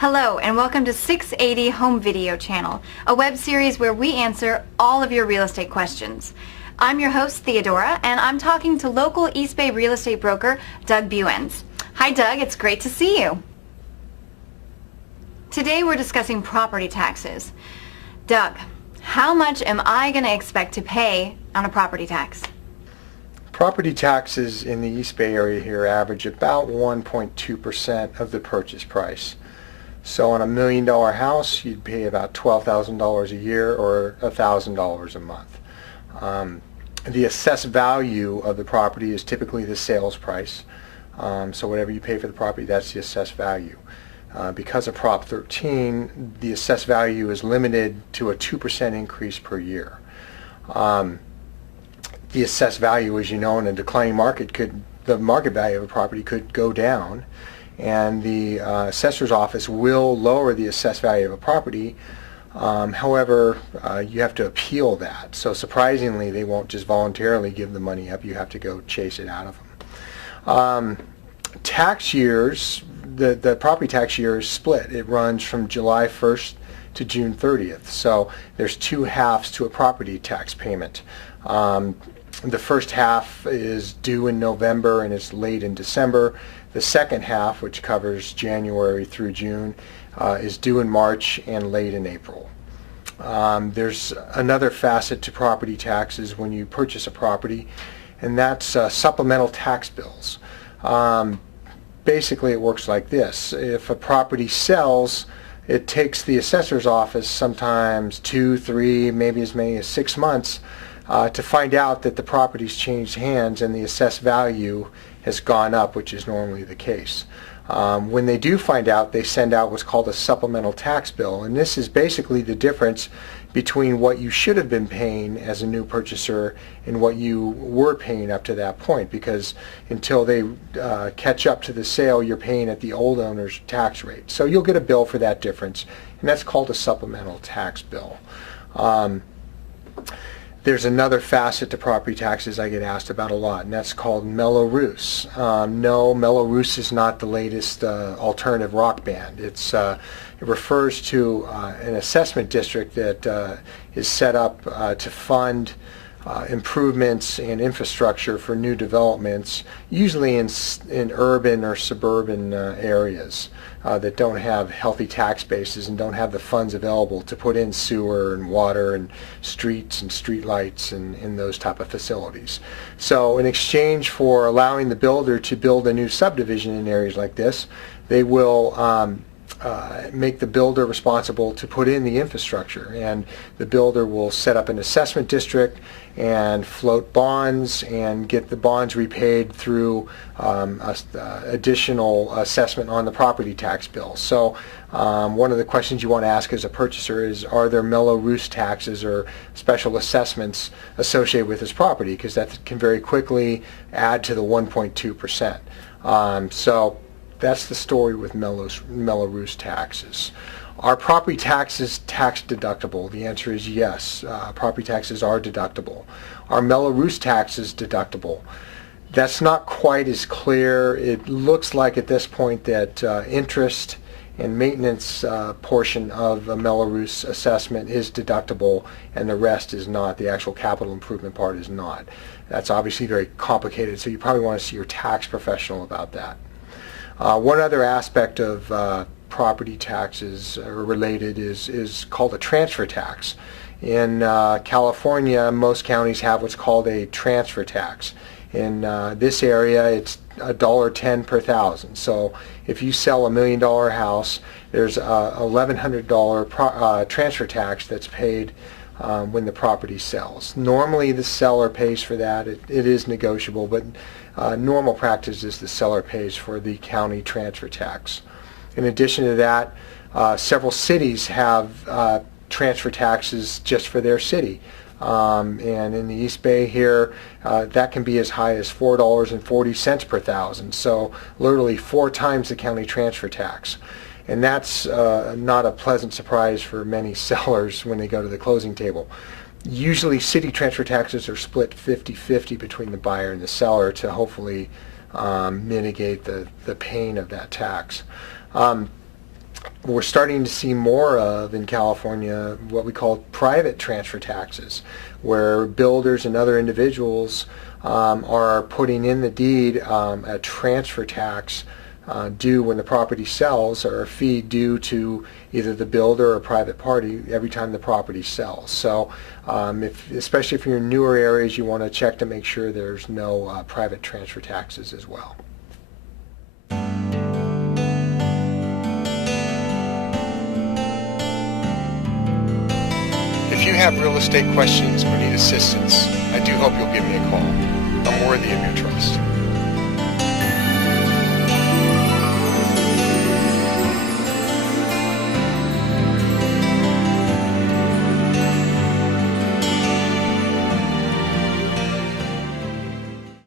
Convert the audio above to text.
Hello and welcome to 680 Home Video Channel, a web series where we answer all of your real estate questions. I'm your host Theodora and I'm talking to local East Bay real estate broker Doug Buenz. Hi Doug, it's great to see you. Today we're discussing property taxes. Doug, how much am I going to expect to pay on a property tax? Property taxes in the East Bay area here average about 1.2% of the purchase price. So on $1 million house, you'd pay about $12,000 a year or $1,000 a month. The assessed value of the property is typically the sales price. So whatever you pay for the property, that's the assessed value. Because of Prop 13, the assessed value is limited to a 2% increase per year. The assessed value, as you know, in a declining market, the market value of a property could go down, and the assessor's office will lower the assessed value of a property. However, you have to appeal that. So surprisingly, they won't just voluntarily give the money up. You have to go chase it out of them. Tax years, the property tax year is split. It runs from July 1st to June 30th. So there's two halves to a property tax payment. The first half is due in November and it's late in December. The second half, which covers January through June, is due in March and late in April. There's another facet to property taxes when you purchase a property, and that's supplemental tax bills. Basically, it works like this. If a property sells, it takes the assessor's office sometimes 2, 3, maybe as many as 6 months to find out that the property's changed hands and the assessed value has gone up, which is normally the case. When they do find out, they send out what's called a supplemental tax bill, and this is basically the difference between what you should have been paying as a new purchaser and what you were paying up to that point, because until they catch up to the sale, you're paying at the old owner's tax rate. So you'll get a bill for that difference, and that's called a supplemental tax bill. There's another facet to property taxes I get asked about a lot, and that's called Mello-Roos. No, Mello-Roos is not the latest alternative rock band. It refers to an assessment district that is set up to fund improvements and infrastructure for new developments, usually in urban or suburban areas that don't have healthy tax bases and don't have the funds available to put in sewer and water and streets and street lights and those type of facilities. So in exchange for allowing the builder to build a new subdivision in areas like this, they will make the builder responsible to put in the infrastructure, and the builder will set up an assessment district and float bonds and get the bonds repaid through additional assessment on the property tax bill. So one of the questions you want to ask as a purchaser is, are there Mello-Roos taxes or special assessments associated with this property? Because that can very quickly add to the 1.2%. So that's the story with Mello-Roos taxes. Are property taxes tax deductible? The answer is yes. Property taxes are deductible. Are Mello-Roos taxes deductible? That's not quite as clear. It looks like at this point that interest and maintenance portion of a Mello-Roos assessment is deductible and the rest is not. The actual capital improvement part is not. That's obviously very complicated, so you probably want to see your tax professional about that. One other aspect of property taxes related is called a transfer tax. In California, most counties have what's called a transfer tax. In this area, it's $1.10 per thousand. So if you sell $1 million house, there's a $1,100 transfer tax that's paid when the property sells. Normally the seller pays for that. It is negotiable, but normal practice is the seller pays for the county transfer tax. In addition to that, Several cities have transfer taxes just for their city. And in the East Bay here, that can be as high as $4.40 per thousand. So literally 4 times the county transfer tax. And that's not a pleasant surprise for many sellers when they go to the closing table. Usually city transfer taxes are split 50-50 between the buyer and the seller to hopefully mitigate the pain of that tax. We're starting to see more of in California what we call private transfer taxes, where builders and other individuals are putting in the deed a transfer tax due when the property sells, or a fee due to either the builder or private party every time the property sells. So especially if you're in newer areas, you want to check to make sure there's no private transfer taxes as well. If you have real estate questions or need assistance, I do hope you'll give me a call. I'm worthy of your trust.